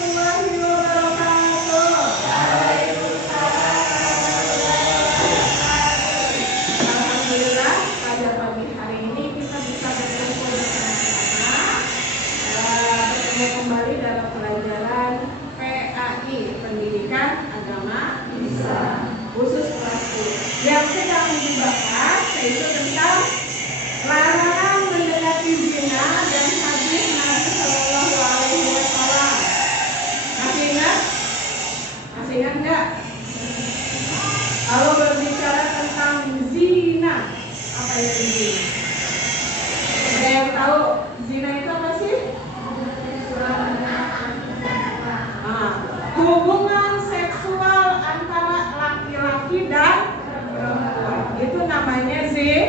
warahmatullahi wabarakatuh. Alhamdulillah pada pagi hari ini kita bisa bertemu bersama-sama, bertemu kembali dalam pelajaran PAI, Pendidikan Agama Islam, khusus kelas 10. Yang sedang dibahas yaitu tentang larangan mendekati zina dan hadis Nabi Shallallahu Alaihi Wasallam. Masih ingat? Masih ingat nggak? Kalau berbicara tentang zina, apa itu zina? Ada yang tahu zina itu apa sih? Hubungan seksual antara laki-laki dan perempuan. Itu namanya zina.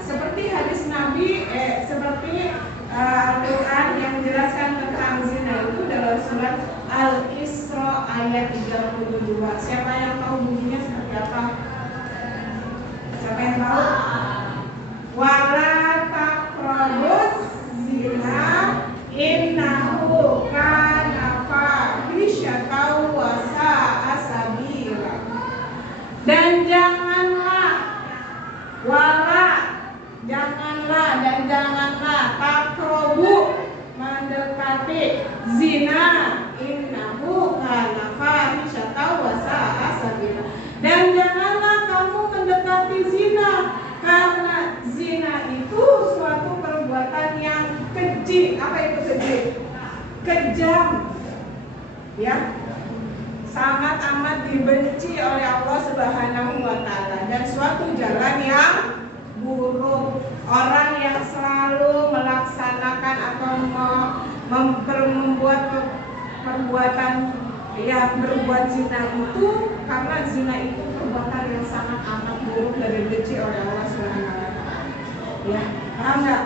Seperti hadis Nabi, seperti Al-Quran yang menjelaskan tentang zina itu dalam surat Al-Isra ayat 32. Siapa yang tahu bunyinya seperti apa? Siapa yang tahu? Wala taqrabuz zina innahu kana fahisyatan wa sa'a sabila. Dan janganlah takrobu mendekati zina innahu kana fahisyatan wa sa'a sabila. Dan janganlah kamu mendekati zina, karena zina itu suatu perbuatan yang keji. Apa itu keji? Kejam, ya, sangat amat dibenci oleh Allah Subhanahu wa Ta'ala, dan suatu jalan yang buruk. Orang yang selalu melaksanakan atau membuat perbuatan yang berbuat zina itu, karena zina itu perbuatan yang sangat amat buruk dan dibenci oleh Allah Subhanahu wa Ta'ala. Ya, paham nggak?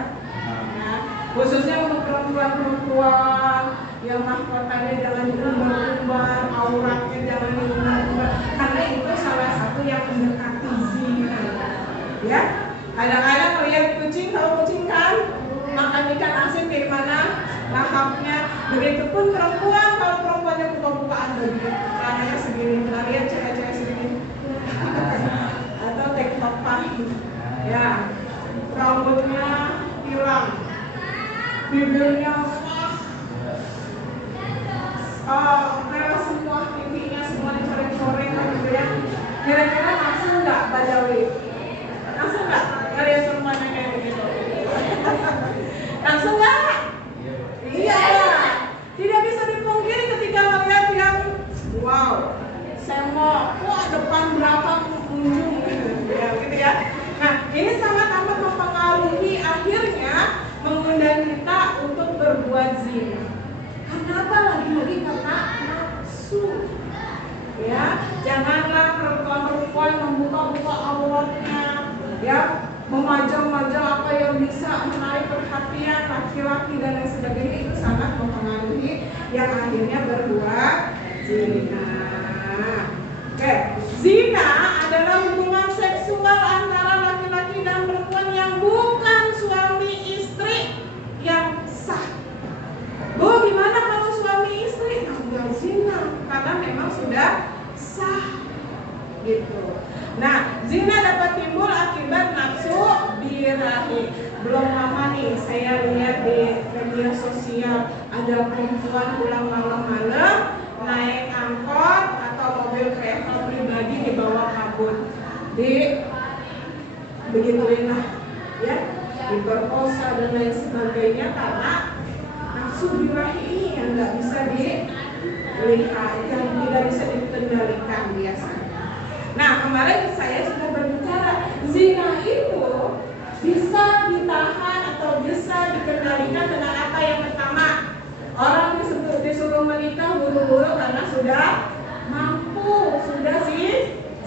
Nah, khususnya untuk perempuan-perempuan yang mahkotanya jangan diumbar-umbar, auratnya jangan diumbar-umbar, karena itu salah satu yang mendekati zina. Ya, kadang-kadang melihat kucing, kalau kucing kan makan ikan asin di mana lahapnya. Begitupun perempuan, kalau perempuannya buka-bukaan baju, celananya segini, lihat cewek-cewek segini, atau tiktok pahit, ya, rambutnya hilang, bibirnya merah semua, pipinya semua dicoreng-coreng gitu ya. Kira-kira langsung nggak Badawi? Langsung nggak? Kalian semuanya kayak begitu? Langsung nggak? Iya. Tidak bisa dipungkiri ketika melihat yang wow, semok, wah depan berapa pengunjung gitu ya. Nah, ini sangat amat mempengaruhi, akhirnya mengundang kita untuk berbuat zina. Kenapa? Lagi-lagi karena nafsu. Ya, janganlah perempuan-perempuan membuka-buka auratnya, ya, memajang-majang apa yang bisa menarik perhatian laki-laki dan lain sebagainya. Itu sangat mempengaruhi yang akhirnya berbuat zina. Oke, zina adalah hubungan seksual antara laki-laki dan perempuan yang bukan suami istri yang sah. Bu, gimana kalau suami istri? Nggak zina, karena memang sudah sah, gitu. Nah, zina dapat timbul akibat nafsu birahi. Belum lama nih, saya lihat di media sosial ada perempuan pulang malam-malam naik angkot atau mobil travel pribadi dibawa kabur, begituin lah, ya, diperkosa dan lain sebagainya karena nafsu birahi ini yang nggak bisa dilihat, yang tidak bisa dikendalikan biasanya. Nah, kemarin saya sudah berbicara, zina itu bisa ditahan atau bisa dikendalikan dengan apa? Yang pertama, orang disuruh menikah buru-buru karena sudah mampu, sudah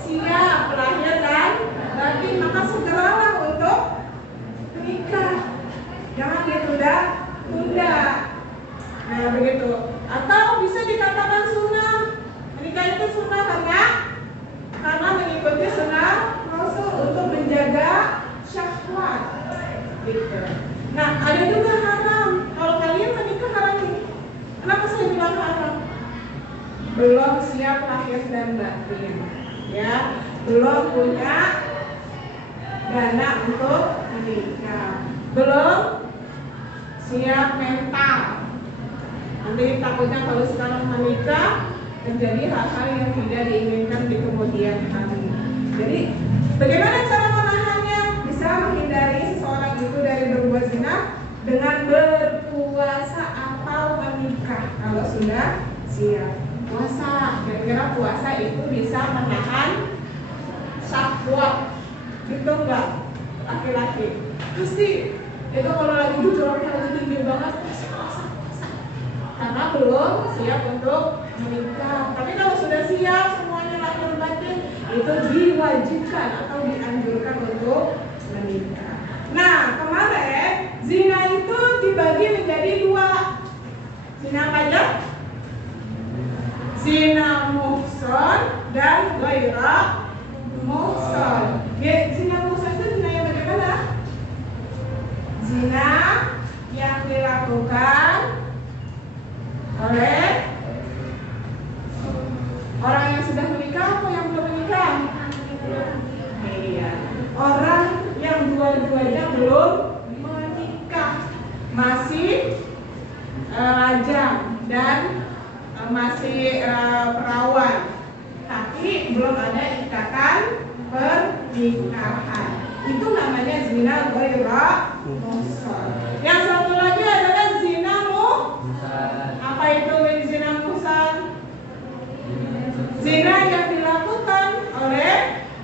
siap lahir dan batin, maka segeralah untuk menikah, jangan ditunda-tunda. Nah, begitu. Atau bisa dikatakan sunnah, menikah itu sunnah karena mengikuti sunnah Rasul untuk menjaga syahwat, gitu. Nah, ada juga haram. Kalau kalian menikah haram ini, Kenapa saya bilang haram? Belum siap lahir dan batin, ya, belum punya dana untuk menikah, belum siap mental. Nanti takutnya kalau sekarang menikah terjadi hal-hal yang tidak diinginkan di kemudian hari. Jadi bagaimana cara menahannya? Bisa menghindari seseorang itu dari berbuat zina dengan berpuasa atau menikah kalau sudah siap. Puasa, kira-kira puasa itu bisa menahan syahwat, gitu enggak? Laki-laki pasti itu kalau lagi gejolaknya lagi tinggi banget, puasa karena belum siap untuk menikah. Tapi kalau sudah siap semuanya lahir batin, itu diwajibkan atau dianjurkan untuk menikah. Nah, kemarin zina itu dibagi menjadi dua. Zina apa aja? Zina muhsan dan ghaira muhsan. Zina muhsan itu zina yang bagaimana? Zina yang dilakukan oleh orang yang sudah menikah atau yang belum menikah? Iya, orang yang dua-duanya belum menikah, masih lajang dan masih perawan, tapi belum ada ikatan pernikahan. Itu namanya zina ghaira muhsan. Yang satu lagi adalah zina muhsan. Apa itu zina muhsan? Zina yang dilakukan oleh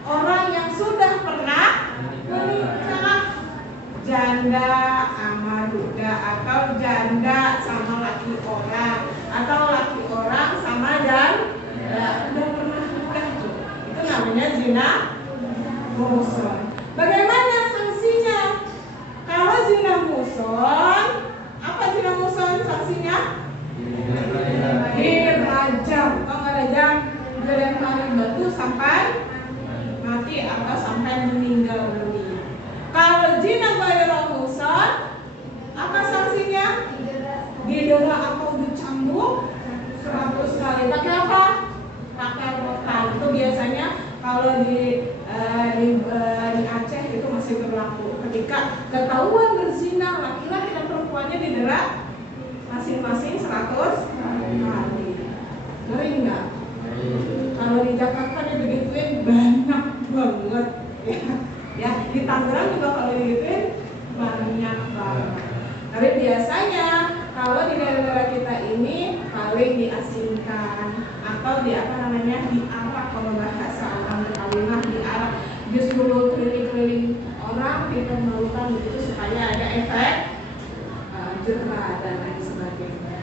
orang yang sudah pernah menikah, janda sama duda, atau janda sama laki orang, atau laki orang sama janda udah pernah nikah tuh. Itu namanya zina muhsan. Bagaimana sanksinya? Kalau zina muhsan, apa zina muhsan sanksinya? Dirajam. Kalau nggak rajam, dilempari batu sampai mati atau sampai meninggal dunia. Kalau zina ghaira muhsan, apa sanksinya? Didera atau dicambuk 100 kali. Pakai apa? Pakai rotan. Itu biasanya kalau di Aceh itu masih berlaku. Ketika ketahuan berzina, laki-laki dan perempuannya didera masing-masing 100 kali. Ngeri nggak? Kalau di Jakarta digituin banyak banget, ya. Di Tangerang juga kalau digituin banyak banget. Tapi biasanya kalau di negara kita ini paling diasingkan atau diarak, kalau bahasa orang Betawi diarak, disuruh keliling-keliling orang, dipermalukan begitu supaya ada efek jerah dan lain sebagainya.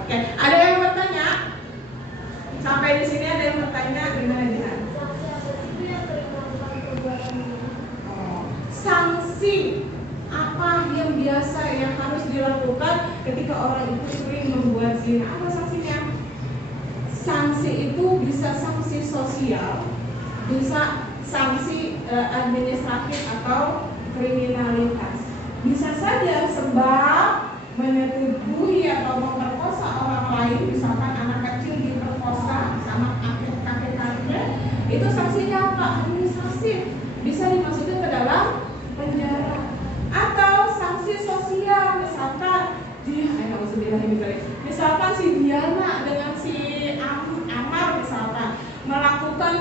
Oke, ada yang bertanya? Sampai di sini ada yang bertanya gimana Jihan? Sanksi apa yang biasa yang harus dilakukan ketika orang itu sering membuat zina? Apa sanksinya? Sanksi itu bisa sanksi sosial, bisa sanksi administratif atau kriminalitas. Bisa saja sebab menyetubuhi atau memperkosa orang lain, misalkan anak kecil diperkosa sama kakek-kakeknya, itu sanksinya apa? Administratif, bisa dimasukkan ke dalam penjara. Atau sanksi sosial, misalkan si Diana dengan si Amar misalkan melakukan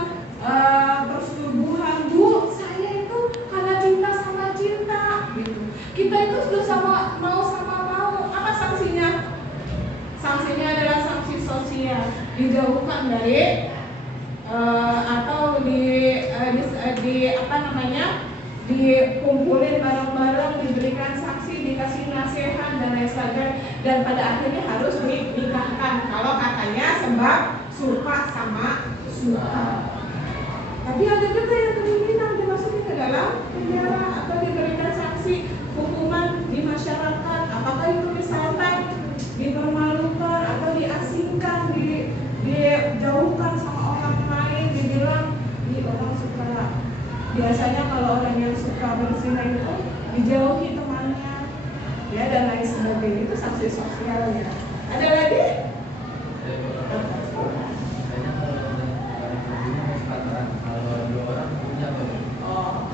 persetubuhan, Bu, saya itu karena cinta sama cinta, gitu. Kita itu sudah mau sama mau. Apa sanksinya? Sanksinya adalah sanksi sosial, dijauhkan dari atau dikumpulin barang-barang, diberikan saksi, dikasih nasihat dan lain sebagainya, dan pada akhirnya harus dinikahkan kalau katanya sebab suka sama suka. Tapi ada juga yang kemungkinan dimasukin ke dalam penjara atau diberikan sanksi hukuman di masyarakat. Apakah itu misalkan dipermalukan atau diasingkan, dijauhkan sama orang lain, dibilang orang suka. Biasanya kalau orang yang suka berzina itu dijauhi temannya, ya, dan lain sebagainya. Itu sanksi sosialnya. Ada lagi? Oh,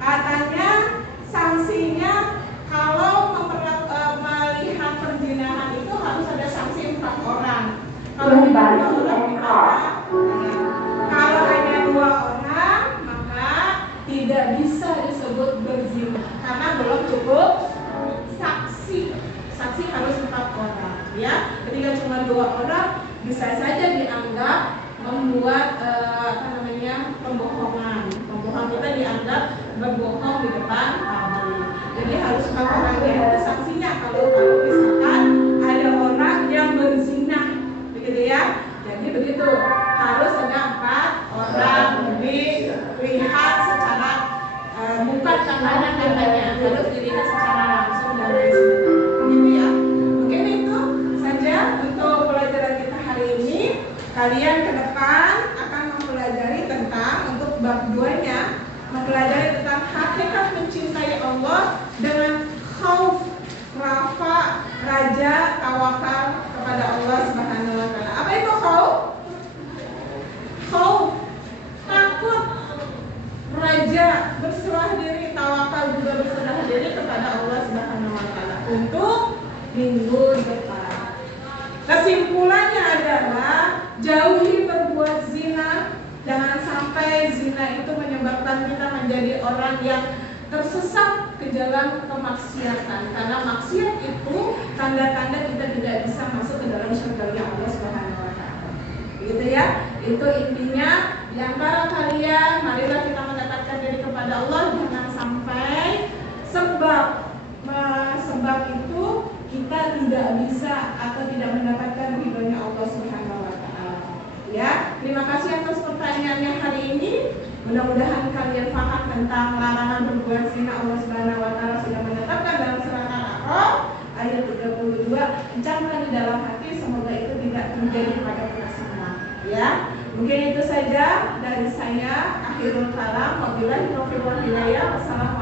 katanya sanksinya kalau melihat perzinahan itu harus ada sanksi 4 orang. Kalau hanya 2 orang, maka tidak bisa disebut berzina karena belum cukup saksi. Saksi harus 4 orang, ya. Ketika cuma 2 orang, bisa saja dianggap membuat pembohongan. Pembohong kita dianggap berbohong di depan publik. Jadi harus 4 orang itu saksinya. Kalau misalkan ada orang yang berzina, begitu ya. Jadi begitu, harus ada 4 orang dilihat secara bukan katanya harus dilihat secara langsung dan lain sebagainya. Begitu ya. Mungkin itu saja untuk pelajaran kita hari ini. Kalian ke depan akan mempelajari tentang untuk bab 2-nya, mempelajari tentang hakikat mencintai Allah dengan khauf, rafa, raja, tawakal kepada Allah Subhanahu wa taala. Apa itu khauf? Khauf, takut, raja, berserah diri, tawakal juga berserah diri kepada Allah Subhanahu wa taala untuk minggu depan. Kesimpulannya adalah jauhi berbuat zina. Jangan sampai zina itu menyebabkan kita menjadi orang yang tersesat ke jalan kemaksiatan. Karena maksiat itu tanda-tanda kita tidak bisa masuk ke dalam surga Allah Subhanahu wa taala. Begitu ya? Itu intinya. Di antara kalian, marilah kita mendekatkan diri kepada Allah. Jangan sampai sebab itu kita tidak bisa atau tidak mendapatkan ridhonya Allah Subhanahu wa taala. Ya, terima kasih atas pertanyaannya hari ini. Mudah-mudahan kalian paham tentang larangan berbuat zina. Allah Subhanahu wa taala sudah menetapkan dalam surat Al-A'raf ayat 32. Camkan di dalam hati, semoga itu tidak terjadi pada kita semua. Ya, mungkin itu saja dari saya. Akhirul kalam. Wabillahi taufiq wal hidayah. Wassalamualaikum.